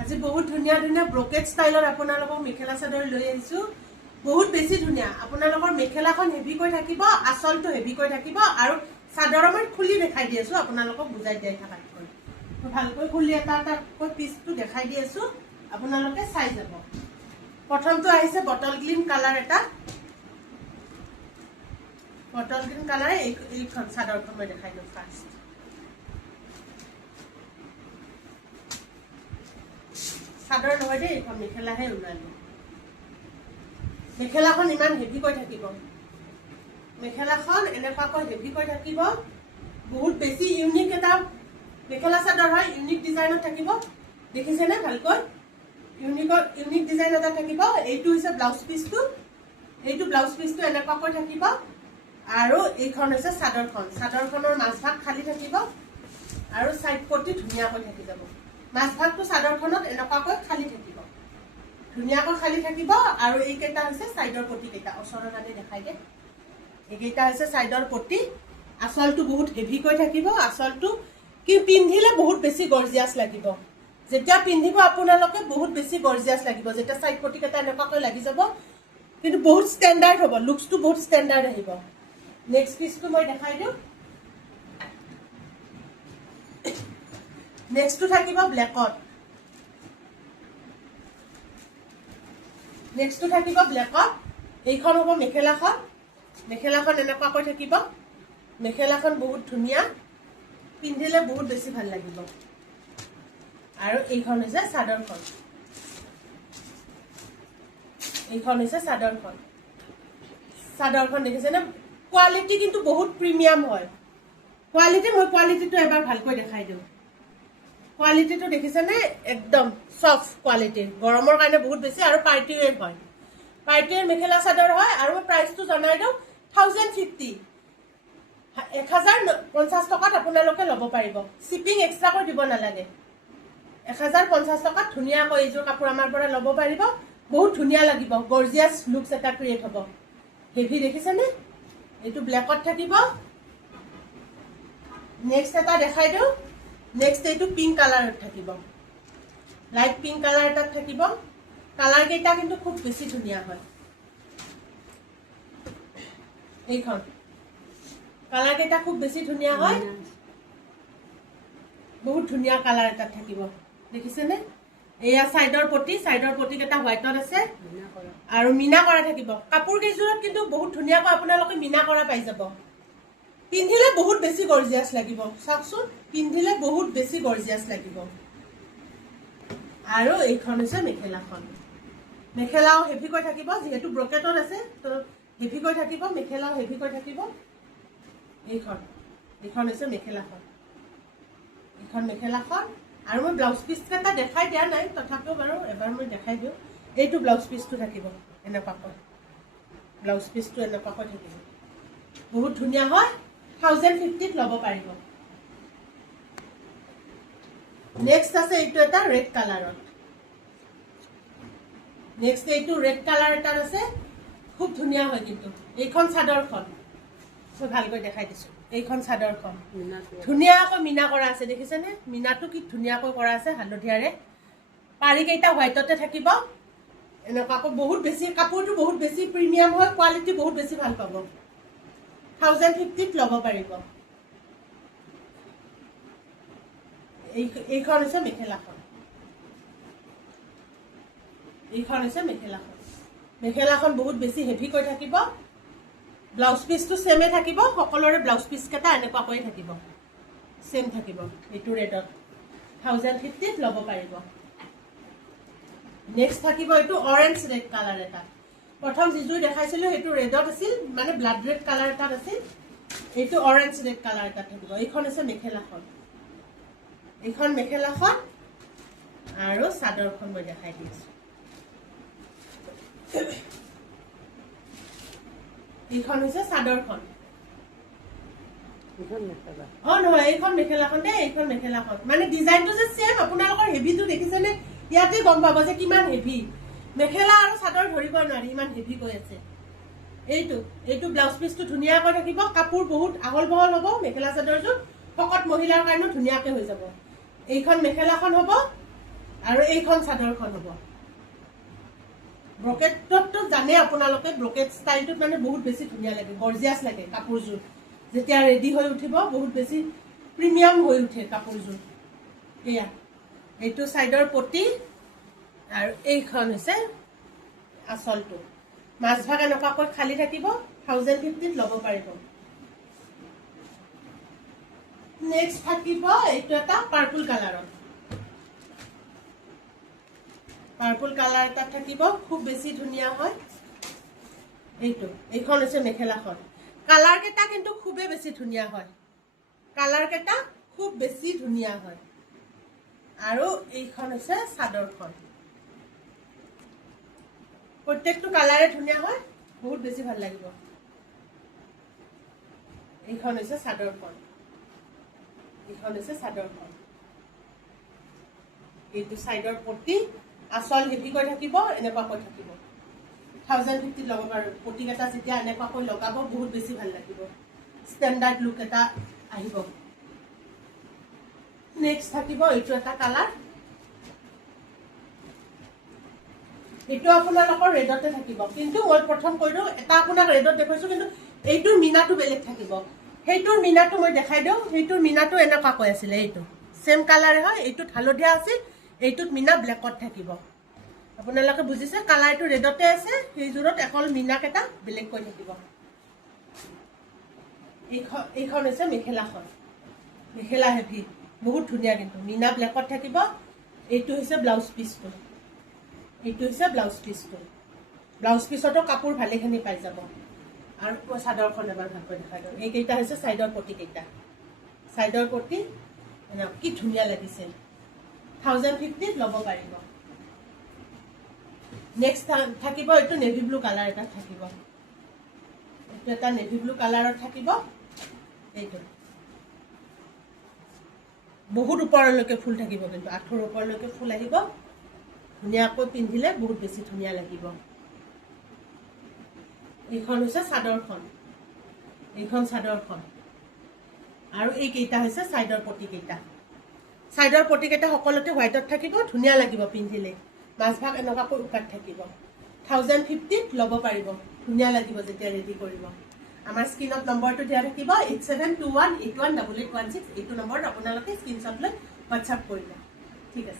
আজি বহুত ধুনীয়া ধুনীয়া ব্ৰকেট ষ্টাইলৰ আপোনালোকক মেখেলা চাদৰ লৈ আহিছোঁ। বহুত বেছি ধুনীয়া। আপোনালোকৰ মেখেলাখন হেভিকৈ থাকিব, আঁচলটো হেভিকৈ থাকিব আৰু চাদৰৰ মই খুলি দেখাই দি আছোঁ আপোনালোকক বুজাই দিয়াই থকাতকৈ। ভালকৈ খুলি এটা এটাকৈ পিচটো দেখাই দি আছোঁ, আপোনালোকে চাই যাব। প্ৰথমটো আহিছে বটল গ্ৰীণ কালাৰ এটা। বটল গ্ৰীণ কালাৰে এইখন চাদৰখন মই দেখাই দিওঁ ফাৰ্ষ্ট। চাদৰ নহয় দেই, এইখন মেখেলাহে ওলালো। মেখেলাখন ইমান হেভিকৈ থাকিব। মেখেলাখন এনেকুৱাকৈ হেভিকৈ থাকিব। বহুত বেছি ইউনিক এটা মেখেলা চাদৰ হয়, ইউনিক ডিজাইনত থাকিব। দেখিছেনে ভালকৈ? ইউনিক ডিজাইন এটা থাকিব। এইটো হৈছে ব্লাউজ পিচটো। এইটো ব্লাউজ পিচটো এনেকুৱাকৈ থাকিব আৰু এইখন হৈছে চাদৰখন। চাদৰখনৰ মাজভাগ খালী থাকিব আৰু চাইড পটি ধুনীয়াকৈ থাকি যাব। মাজভাগটো চাদৰখনত এনেকুৱাকৈ খালী থাকিব, ধুনীয়াকৈ খালী থাকিব। আৰু এইকেইটা হৈছে চাইডৰ পটিকেইটা, ওচৰৰ কাৰণে দেখাই দিয়ে। এইকেইটা হৈছে চাইডৰ পটি। আঁচলটো বহুত হেভিকৈ থাকিব। আঁচলটো কি পিন্ধিলে বহুত বেছি গৰ্জিয়াছ লাগিব। যেতিয়া পিন্ধিব আপোনালোকে বহুত বেছি গৰ্জিয়াছ লাগিব। যেতিয়া চাইড পটিকেইটা এনেকুৱাকৈ লাগি যাব, কিন্তু বহুত ষ্টেণ্ডাৰ্ড হ'ব, লুকছটো বহুত ষ্টেণ্ডাৰ্ড আহিব। নেক্সট পিচটো মই দেখাই দিওঁ। নেক্সটটো থাকিব ব্লেকত। নেক্সটটো থাকিব ব্লেকত। এইখন হ'ব মেখেলাখন। মেখেলাখন এনেকুৱাকৈ থাকিব। মেখেলাখন বহুত ধুনীয়া, পিন্ধিলে বহুত বেছি ভাল লাগিব। আৰু এইখন হৈছে চাদৰখন। এইখন হৈছে চাদৰখন। চাদৰখন দেখিছেনে? কোৱালিটি কিন্তু বহুত প্ৰিমিয়াম হয়। মই কোৱালিটিটো এবাৰ ভালকৈ দেখাই দিওঁ। কোৱালিটিটো দেখিছেনে? একদম চফ্ট কোৱালিটিৰ। গৰমৰ কাৰণে বহুত বেছি আৰু পাৰ্টি ৱেৰ হয়। পাৰ্টি ৱেৰ মেখেলা চাদৰ হয়। আৰু মই প্ৰাইচটো জনাই দিওঁ, 1050। 1050 টকাত আপোনালোকে ল'ব পাৰিব। শ্বিপিং এক্সট্ৰাকৈ দিব নালাগে। 1050 টকাত ধুনীয়াকৈ এইযোৰ কাপোৰ আমাৰ পৰা ল'ব পাৰিব। বহুত ধুনীয়া লাগিব, গৰ্জিয়াছ লুকছ এটা ক্ৰিয়েট হ'ব। হেভি দেখিছেনে? এইটো ব্লেকত থাকিব। নেক্সট এটা দেখাই দিওঁ। নেক্সট এইটো পিংক কালাৰত থাকিব। লাইট পিংক কালাৰ এটাত থাকিব। কালাৰ কেইটা কিন্তু খুব বেছি ধুনীয়া হয়। এইখন কালাৰ কেইটা খুব বেছি ধুনীয়া হয়। বহুত ধুনীয়া কালাৰ এটাত থাকিব। দেখিছেনে? এয়া চাইডৰ পটি। চাইডৰ পটি কেইটা হোৱাইটত আছে আৰু মিনা কৰা থাকিব। কাপোৰ কেইযোৰত কিন্তু বহুত ধুনীয়াকৈ আপোনালোকে মিনা কৰা পাই যাব। পিন্ধিলে বহুত বেছি গৰ্জিয়াছ লাগিব। চাওকচোন, পিন্ধিলে বহুত বেছি গৰ্জিয়াছ লাগিব। আৰু এইখন হৈছে মেখেলাখন। মেখেলাও হেভিকৈ থাকিব, যিহেতু ব্ৰকেটত আছে তো হেভিকৈ থাকিব। মেখেলাও হেভিকৈ থাকিব। এইখন হৈছে মেখেলাখন। এইখন মেখেলাখন। আৰু মই ব্লাউজ পিচ কেইটা দেখাই দিয়া নাই, তথাপিও বাৰু এবাৰ মই দেখাই দিওঁ। এইটো ব্লাউজ পিচটো থাকিব এনেকুৱাকৈ। ব্লাউজ পিচটো এনেকুৱাকৈ থাকিব। বহুত ধুনীয়া হয়। 1050ত ল'ব পাৰিব। নেক্সট আছে এইটো এটা ৰেড কালাৰত। নেক্সট এইটো ৰেড কালাৰ এটাত আছে। খুব ধুনীয়া হয় কিন্তু। এইখন চাদৰখন মই ভালকৈ দেখাই দিছোঁ। এইখন চাদৰখন ধুনীয়াকৈ মিনা কৰা আছে। দেখিছেনে? মিনাটো কি ধুনীয়াকৈ কৰা আছে হালধীয়াৰে। পাৰি কেইটা হোৱাইটতে থাকিব। এনেকুৱাকৈ বহুত বেছি, কাপোৰটো বহুত বেছি প্ৰিমিয়াম হয়। কোৱালিটি বহুত বেছি ভাল পাব। 1050ত ল'ব পাৰিব। এইখন হৈছে মেখেলাখন। এইখন হৈছে মেখেলাখন। মেখেলাখন বহুত বেছি হেভিকৈ থাকিব। ব্লাউজ পিচটো ছেমে থাকিব। সকলোৰে ব্লাউজ পিচ কেইটা এনেকুৱাকৈ থাকিব, ছেম থাকিব। এইটো ৰেডত 1050ত ল'ব পাৰিব। নেক্সট থাকিব এইটো অৰেঞ্জ ৰেড কালাৰ এটা। প্ৰথম যিযোৰ দেখাইছিলোঁ সেইটো ৰেডত আছিল, মানে ব্লাড ৰেড কালাৰ এটাত আছিল। এইটো অৰেঞ্জ ৰেড কালাৰ এটাত থাকিব। এইখন হৈছে মেখেলাখন। এইখন মেখেলাখন আৰু চাদৰখন মই দেখাই দিছোঁ। এইখন হৈছে চাদৰখন। নহয়, এইখন মেখেলাখন দেই। এইখন মেখেলাখন মানে ডিজাইনটো যে ছেম। আপোনালোকৰ হেভিটো দেখিছেনে? ইয়াতে গম পাব যে কিমান হেভি। মেখেলা আৰু চাদৰ ধৰিব নোৱাৰি, ইমান হেভি গৈ আছে। এইটো ব্লাউজ পিচটো ধুনীয়াকৈ থাকিব। কাপোৰ বহুত আহল বহল হ'ব। মেখেলা চাদৰযোৰ শকত মহিলাৰ কাৰণেও ধুনীয়াকৈ হৈ যাব। এইখন মেখেলাখন হ'ব। আৰু এইখন চাদৰখন হ'ব ব্ৰকেটটো জানে আপোনালোকে ব্ৰকেট ষ্টাইলটোত মানে বহুত বেছি ধুনীয়া লাগে গৰ্জিয়াছ লাগে কাপোৰযোৰ যেতিয়া ৰেডি হৈ উঠিব বহুত বেছি প্ৰিমিয়াম হৈ উঠে কাপোৰযোৰ এয়া এইটো সাইডৰ পটি আৰু এইখন হৈছে আঁচলটো মাজভাগ এনেকুৱাকৈ খালি থাকিব 1050 ল'ব পাৰিব নেক্সট থাকিব এইটো এটা পাৰ্পল কালাৰৰ পাৰ্পল কালাৰ এটা থাকিব খুব বেছি ধুনীয়া হয় এইখন হৈছে মেখেলাখন কালাৰ কেইটা কিন্তু খুবেই বেছি ধুনীয়া হয় কালাৰ কেইটা খুব বেছি ধুনীয়া হয় আৰু এইখন হৈছে চাদৰখন প্ৰত্যেকটো কালাৰে ধুনীয়া হয় বহুত বেছি ভাল লাগিব এইখন হৈছে চাদৰখন এইটো সাইডৰ পটি আঁচল হেভিকৈ থাকিব এনেকুৱাকৈ থাকিব 1050 ল'ব পাৰো পটি কেইটা যেতিয়া এনেকুৱাকৈ লগাব বহুত বেছি ভাল লাগিব ষ্টেণ্ডাৰ্ড লুক এটা আহিব নেক্সট থাকিব এইটো এটা কালাৰ এইটো আপোনালোকৰ ৰেডতে থাকিব কিন্তু মই প্ৰথম কৈছো এটা আপোনাক ৰেডত দেখাইছো কিন্তু এইটোৰ মিনাটো বেলেগ থাকিব সেইটোৰ মিনাটো মই দেখাই দিওঁ সেইটোৰ মিনাটো এনেকুৱাকৈ আছিল এইটো সেম কালাৰে হয় এইটো হালধীয়া আছিল এইটোত মিনা ব্লেকত থাকিব আপোনালোকে বুজিছে কালাৰটো ৰেডতে আছে সেইজোৰত অকল মিনা কেটা বেলেগকৈ থাকিব এইখন হৈছে মেখেলা হেভি বহুত ধুনীয়া কিন্তু মিনা ব্লেকত থাকিব এইটো হৈছে ব্লাউজ পিছটো ব্লাউজ পিছতো কাপোৰ ভালেখিনি পাই যাব আৰু চাদৰখন এবাৰ ভালকৈ দেখাই দিওঁ এইকেইটা হৈছে সাইডৰ পটি কেইটা সাইডৰ পটি কি ধুনীয়া লাগিছে 1050 ল'ব পাৰিব নেক্সট থাকিব এইটো নেভি ব্লু কালাৰ এটা থাকিব এইটো এটা নেভি ব্লু কালাৰত থাকিব এইটো বহুত ওপৰলৈকে ফুল থাকিব কিন্তু আঁঠুৰ ওপৰলৈকে ফুল আহিব ধুনীয়াকৈ পিন্ধিলে বহুত বেছি ধুনীয়া লাগিব এইখন হৈছে চাদৰখন আৰু এইকেইটা হৈছে সাইডৰ পটি কেইটা সকলোতে হোৱাইটত থাকিব ধুনীয়া লাগিব পিন্ধিলে মাজভাগ এনেকুৱাকৈ উকাত থাকিব 1050 ল'ব পাৰিব ধুনীয়া লাগিব যেতিয়া ৰেডি কৰিব আমাৰ স্ক্ৰীনত নম্বৰটো দিয়া থাকিব 8721818816 এইটো নম্বৰত আপোনালোকে স্ক্ৰীনশ্বট লৈ হোৱাটছআপ কৰিব ঠিক আছে